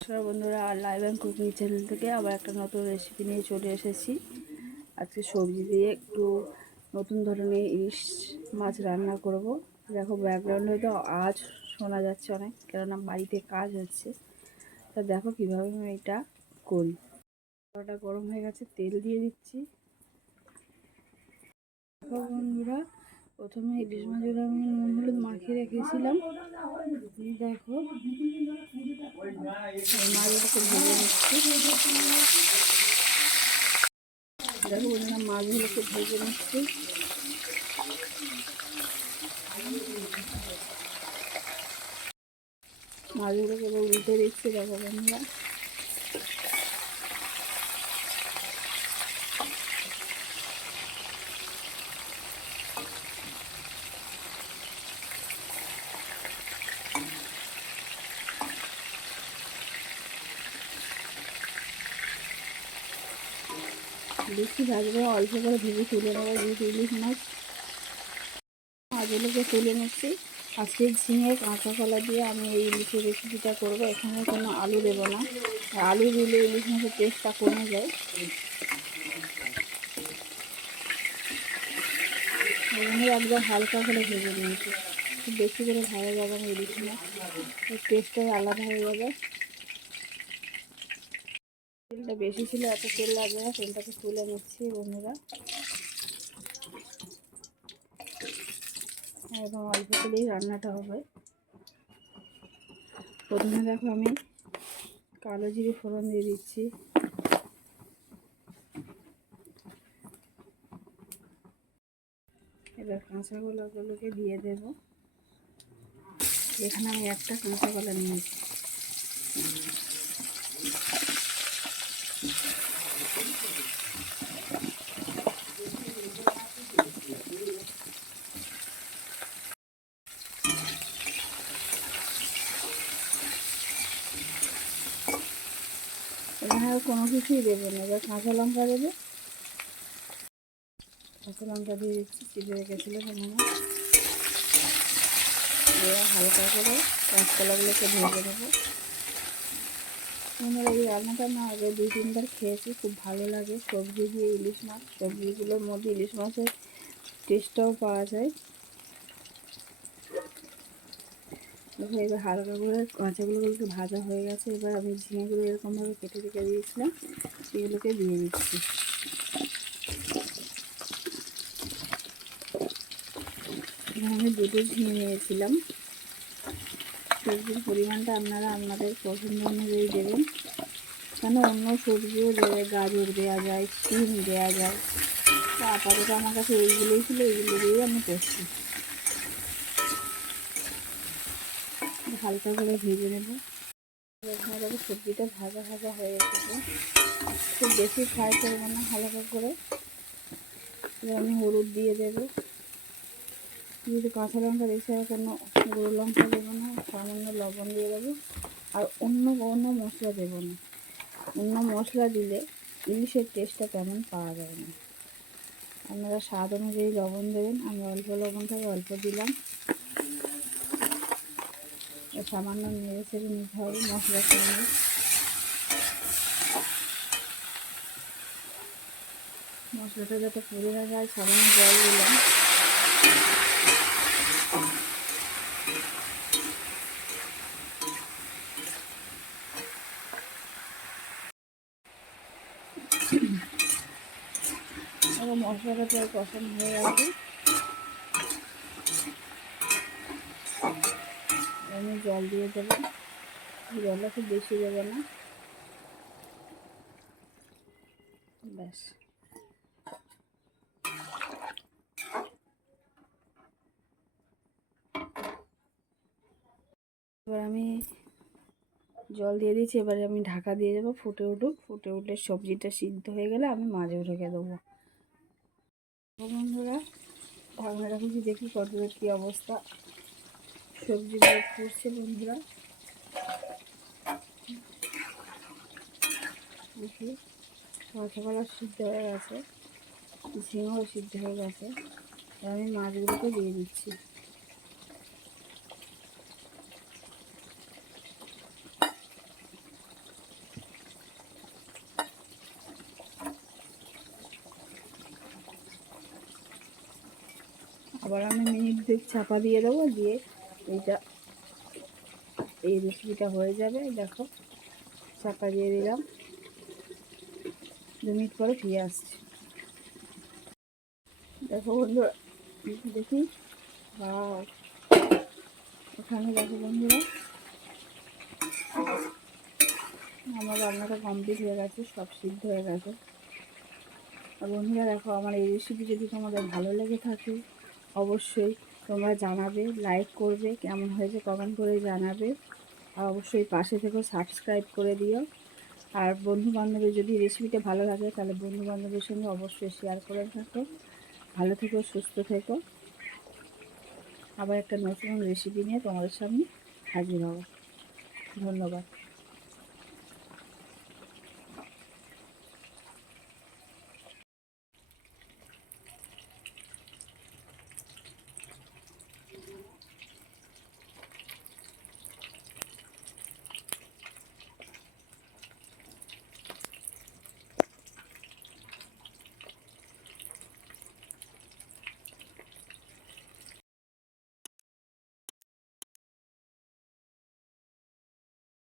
নমস্কার বন্ধুরা, আর লাইভ অ্যান্ড কুকিং চ্যানেল থেকে আবার একটা নতুন রেসিপি নিয়ে চলে এসেছি। আজকে সবজি দিয়ে একটু নতুন ধরনের ইলিশ মাছ রান্না করব। দেখো ব্যাকগ্রাউন্ডে হয়তো আজ শোনা যাচ্ছে অনেক, কেননা বাড়িতে কাজ হচ্ছে। তা দেখো কীভাবে আমি এটা করি। কড়াটা গরম হয়ে গেছে, তেল দিয়ে দিচ্ছি। বন্ধুরা প্রথমে ইলিশ মাছগুলো আমি নুন হলুদ মাখিয়ে রেখেছিলাম। দেখো। দেখো বন্ধুরা, মাছগুলোকে ভেজে নিচ্ছি। মাছগুলোকে উল্টে দিচ্ছি, দেখো বন্ধুরা। বেশি ভাজবে অল্প করে ভেজে তুলে নেব যেহেতু ইলিশ মাছ। মাছগুলোকে তুলে নিচ্ছি। আজকে ঝিঙে কাঁচা কলা দিয়ে আমি এই ইলিশের রেসিপিটা করব। এখানে কোনো আলু দেবো না। আলু দিলে ইলিশ মাছের টেস্টটা কমে যায়। এখানে একদম হালকা করে ভেজে নিয়েছি। বেশি করে ভালো যাবে না ইলিশ মাছ। টেস্টটাই আলাদা হয়ে যাবে। বেশি ছিল, এত তেল লাগবে না, তেলটাকে তুলে নিচ্ছি বন্ধুরা। এবং অল্প তেলেই রান্নাটা হবে। প্রথমে দেখো আমি কালো জিরে ফোড়ন দিয়ে দিচ্ছি। এবার কাঁচা কলাগুলোকে দিয়ে দেব। এখানে আমি একটা কাঁচা কলা নিয়েছি এখানে আর কোনো কিছুই দেবো না। এবার কাঁচা লঙ্কা দেবে। কাঁচা লঙ্কা দিয়ে দিচ্ছি চিপে রেখেছিল এবার হালকা করে কাঁচকলাগুলোকে ভেজে নেব। আমরা এই রান্নাটা না আগে দুই তিনবার খেয়েছি, খুব ভালো লাগে। সবজি দিয়ে ইলিশ মাছ, সবজিগুলোর মধ্যে ইলিশ মাছের টেস্টটাও পাওয়া যায়। দেখো এবার হালকা করে কাঁচাগুলোগুলোকে ভাজা হয়ে গেছে। এবার আমি ঝিঙেগুলো এরকমভাবে কেটে রেখে দিয়েছিলাম, সেগুলোকে দিয়ে দিচ্ছি। আমি দুটো ঝিঙে নিয়েছিলাম। সবজির পরিমাণটা আপনারা আপনাদের পছন্দ অনুযায়ী দেবেন। কেন অন্য সবজিও দেবে গাজর দেওয়া যায়, শিম দেওয়া যায়। তো আপাতত আমার কাছে এইগুলোই ছিল, এইগুলো দিয়েই আমি করছি। হালকা করে ভেজে নেব। এখানে দেখো সবজিটা ভাজা ভাজা হয়ে এসেছে খুব বেশি ফ্রাই করব না, হালকা করে। আমি হলুদ দিয়ে দেবো। যদি কাঁচা লঙ্কা দিয়েছে কোনো গুঁড়ো লঙ্কা দেবো না, সামান্য লবণ দিয়ে দেবো। আর অন্য কোনো মশলা দেবো না। অন্য মশলা দিলে ইলিশের টেস্টটা তেমন পাওয়া যায় না। আপনারা স্বাদ অনুযায়ী লবণ দেবেন। আমি অল্প লবণ থেকে অল্প দিলাম। সামান্য নেড়ে ছেড়ে নিতে হবে মশলার সঙ্গে মশলাটা যাতে পুড়ে না যায়, সামান্য জল দিলাম। মশলাটা প্রায় কষানো হয়ে গেছে আমি জল দিয়ে দেবো। জলটা খুব বেশি দেবে না। ব্যাস। এবার আমি জল দিয়ে দিচ্ছি এবারে আমি ঢাকা দিয়ে দেবো, ফুটে উঠুক। ফুটে উঠলে সবজিটা সিদ্ধ হয়ে গেলে আমি মাঝেও ঢেকে দেবো। বন্ধুরা ঢাকনা রাখছি দেখি কত কী অবস্থা। সবজি করছে বন্ধুরা কাঁচাকলা সিদ্ধ হয়ে গেছে ঝিঙেও সিদ্ধ হয়ে গেছে আমি মাছগুলোকে দিয়ে দিচ্ছি আবার আমি মিনিট দিয়ে চাপা দিয়ে দেবো দিয়ে এইটা, এই রেসিপিটা হয়ে যাবে দেখো, চাপা দিয়ে দিলাম। দু মিনিট পরে ফিরে আসছি। দেখো বন্ধুরা, দেখি। ওখানে দেখো বন্ধুরা, আমার রান্নাটা কমপ্লিট হয়ে গেছে, সব সিদ্ধ হয়ে গেছে। আর বন্ধুরা, দেখো, আমার এই রেসিপি যদি তোমাদের ভালো লেগে থাকে, অবশ্যই তোমরা জানাবে লাইক করবে, কেমন হয়েছে কমেন্ট করে জানাবে। আর অবশ্যই পাশে থেকে সাবস্ক্রাইব করে দিও। আর বন্ধু বান্ধবের যদি রেসিপিটা ভালো লাগে, তাহলে বন্ধু বান্ধবের সঙ্গে অবশ্যই শেয়ার করে থাকো। ভালো থেকো, সুস্থ থেকো। আবার একটা নতুন রেসিপি নিয়ে তোমাদের সামনে হাজির হব। ধন্যবাদ।